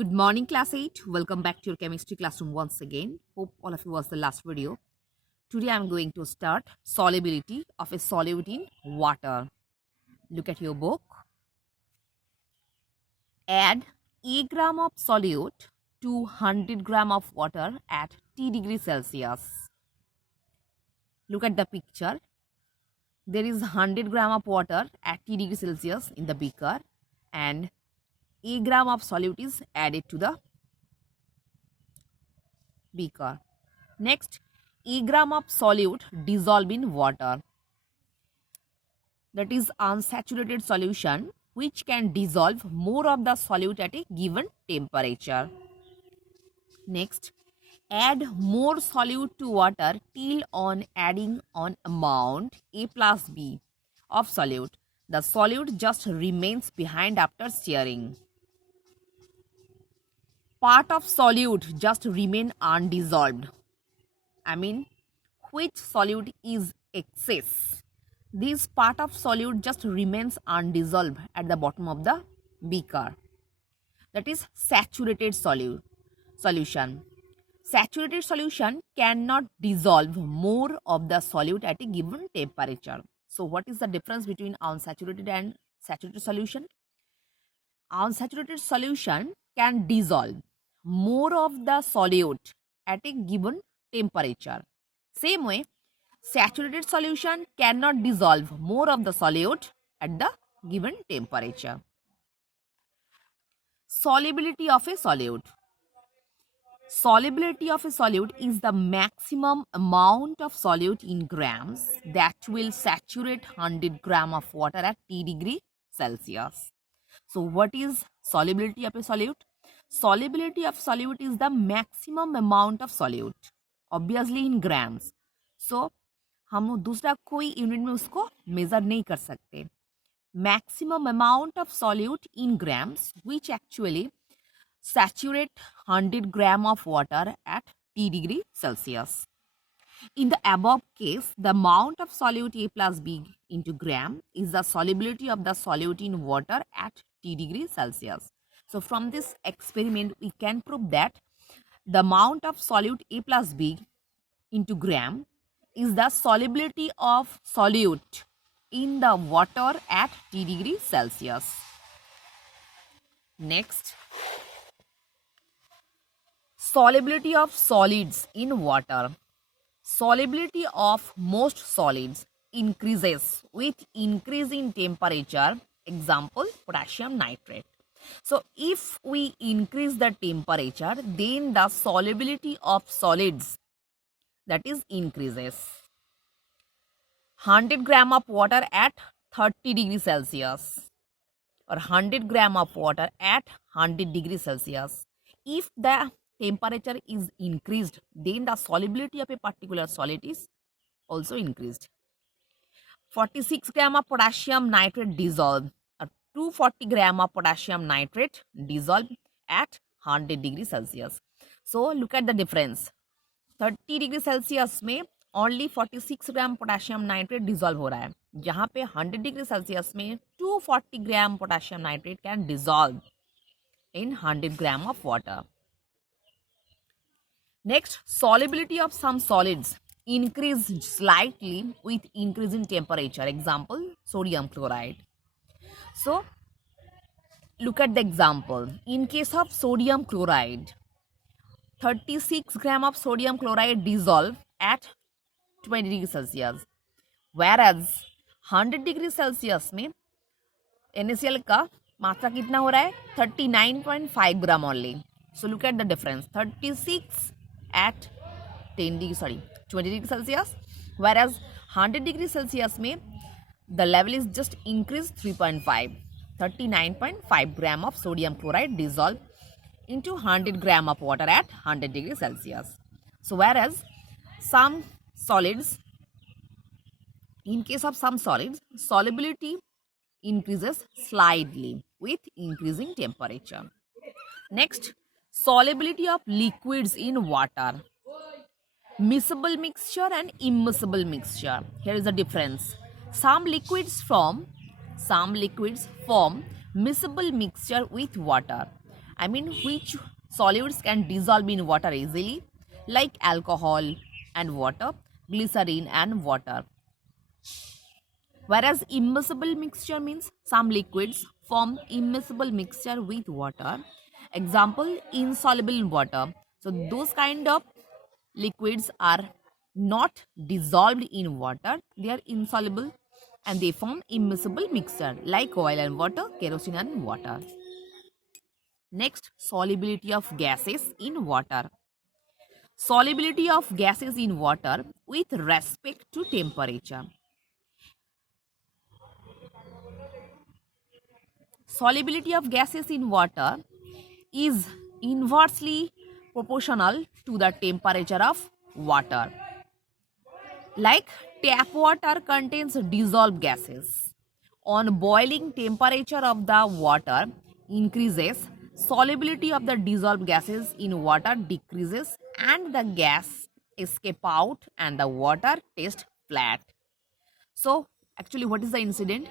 Good morning, class 8. Welcome back to your chemistry classroom once again. Hope all of you watched the last video. Today I'm going to start solubility of a solute in water. Look at your book. Add a gram of solute to 100 gram of water at T degrees Celsius. Look at the picture. There is 100 gram of water at T degrees Celsius in the beaker and a gram of solute is added to the beaker. Next, a gram of solute dissolve in water. That is unsaturated solution which can dissolve more of the solute at a given temperature. Next, add more solute to water till on adding on amount A plus B of solute. The solute just remains behind after stirring. Part of solute just remain undissolved. Which solute is excess? This part of solute just remains undissolved at the bottom of the beaker. That is saturated solution. Saturated solution cannot dissolve more of the solute at a given temperature. So what is the difference between unsaturated and saturated solution? Unsaturated solution can dissolve more of the solute at a given temperature. Same way, saturated solution cannot dissolve more of the solute at the given temperature. Solubility of a solute. Solubility of a solute is the maximum amount of solute in grams that will saturate 100 gram of water at T degree Celsius. So what is solubility of a solute? Solubility of solute is the maximum amount of solute, obviously in grams. So हम दूसरा कोई unit में उसको major नहीं कर सकते. Maximum amount of solute in grams which actually saturate 100 gram of water at T degree Celsius. In the above case, the amount of solute A plus B into gram is the solubility of the solute in water at T degree Celsius. So from this experiment, we can prove that the amount of solute A plus B into gram is the solubility of solute in the water at T degree Celsius. Next, solubility of solids in water. Solubility of most solids increases with increase in temperature. Example, potassium nitrate. So if we increase the temperature, then the solubility of solids that is increases. 100 gram of water at 30 degrees Celsius or 100 gram of water at 100 degrees Celsius. If the temperature is increased, then the solubility of a particular solid is also increased. 46 gram of potassium nitrate dissolved or 240 gram of potassium nitrate dissolved at 100 degrees Celsius. So look at the difference. 30 degree Celsius में only 46 gram potassium nitrate dissolve हो रहा है, जहां पे 100 degree Celsius में 240 ग्राम potassium nitrate can dissolve in 100 gram of water. Next, solubility of some solids increase slightly with increase in temperature. Example, sodium chloride. So look at the example. In case of sodium chloride, 36 gram of sodium chloride dissolve at 20 degree Celsius, whereas 100 degree Celsius में NaCl का मात्रा कितना हो रहा है? 39.5 ग्राम only. So look at the difference. 36 at 20 degree Celsius, whereas 100 degree Celsius में the level is just increased 3.5. 39.5 gram of sodium chloride dissolve into 100 gram of water at 100 degrees Celsius. So whereas some solids, in case of some solids, solubility increases slightly with increasing temperature. Next, solubility of liquids in water. Miscible mixture and immiscible mixture. Here is the difference. Some liquids form miscible mixture with water, I mean, which solids can dissolve in water easily, like alcohol and water, glycerin and water. Whereas immiscible mixture means some liquids form immiscible mixture with water. Example, insoluble in water. So those kind of liquids are not dissolved in water, they are insoluble and they form immiscible mixture like oil and water, kerosene and water. Next, solubility of gases in water. Solubility of gases in water with respect to temperature. Solubility of gases in water is inversely proportional to the temperature of water. Like tap water contains dissolved gases. On boiling, temperature of the water increases, solubility of the dissolved gases in water decreases, and the gas escape out and the water tastes flat. So, actually, what is the incident?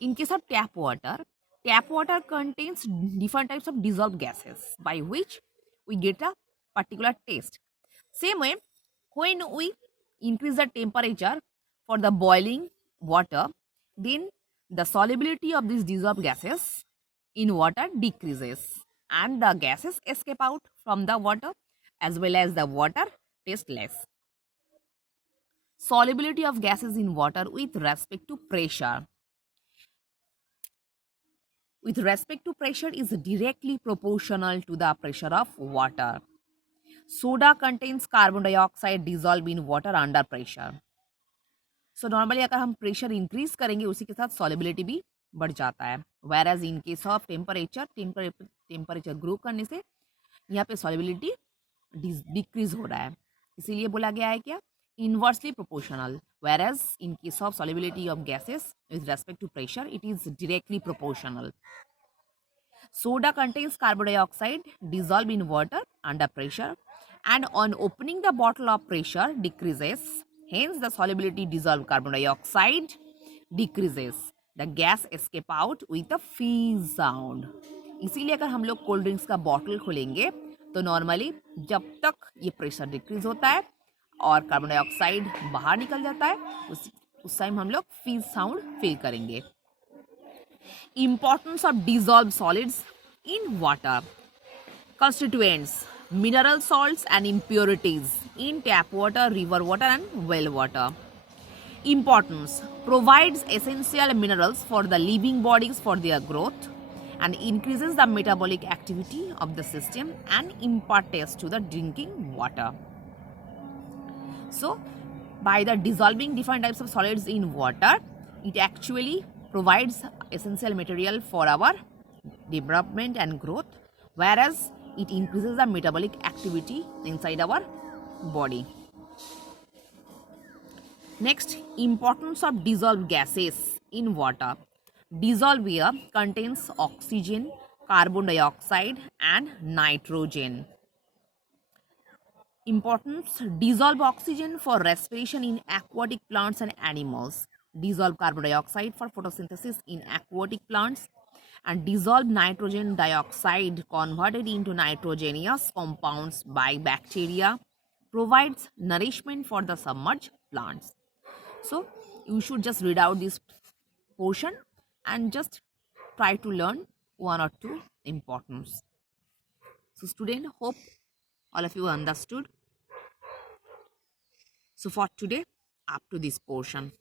In case of tap water contains different types of dissolved gases by which we get a particular taste. Same way, when we increase the temperature for the boiling water, then the solubility of these dissolved gases in water decreases and the gases escape out from the water as well as the water tastes less. Solubility of gases in water with respect to pressure. With respect to pressure is directly proportional to the pressure of water. Soda contains carbon dioxide dissolved in water under pressure. So normally अगर हम pressure increase करेंगे उसी के साथ solubility भी बढ़ जाता है. Whereas in case of temperature grow करने से यहाँ पे सॉलिबिलिटी डिक्रीज हो रहा है. इसीलिए बोला गया है क्या, inversely proportional, whereas in case of solubility of gases with respect to pressure it is directly proportional. Soda contains carbon dioxide dissolved in water under pressure and on opening the bottle of pressure decreases, hence the solubility dissolved carbon dioxide decreases, the gas escape out with a fizz sound. इसीलिए अगर हम लोग cold drinks का bottle खोलेंगे तो normally जब तक ये प्रेशर डिक्रीज होता है और कार्बन डाइऑक्साइड बाहर निकल जाता है उस टाइम हम लोग फीज साउंड फील करेंगे. Importance of dissolved solids in water. Constituents, mineral salts and impurities in tap water, river water and well water. Importance, provides essential minerals for the living bodies for their growth and increases the metabolic activity of the system and impart taste to the drinking water. So, by the dissolving different types of solids in water, it actually provides essential material for our development and growth, whereas it increases the metabolic activity inside our body. Next, importance of dissolved gases in water. Dissolved air contains oxygen, carbon dioxide and nitrogen. Importance, dissolve oxygen for respiration in aquatic plants and animals, dissolve carbon dioxide for photosynthesis in aquatic plants, and dissolve nitrogen dioxide converted into nitrogenous compounds by bacteria provides nourishment for the submerged plants. So you should just read out this portion and just try to learn one or two importance. So student, hope all of you understood. So for today, up to this portion.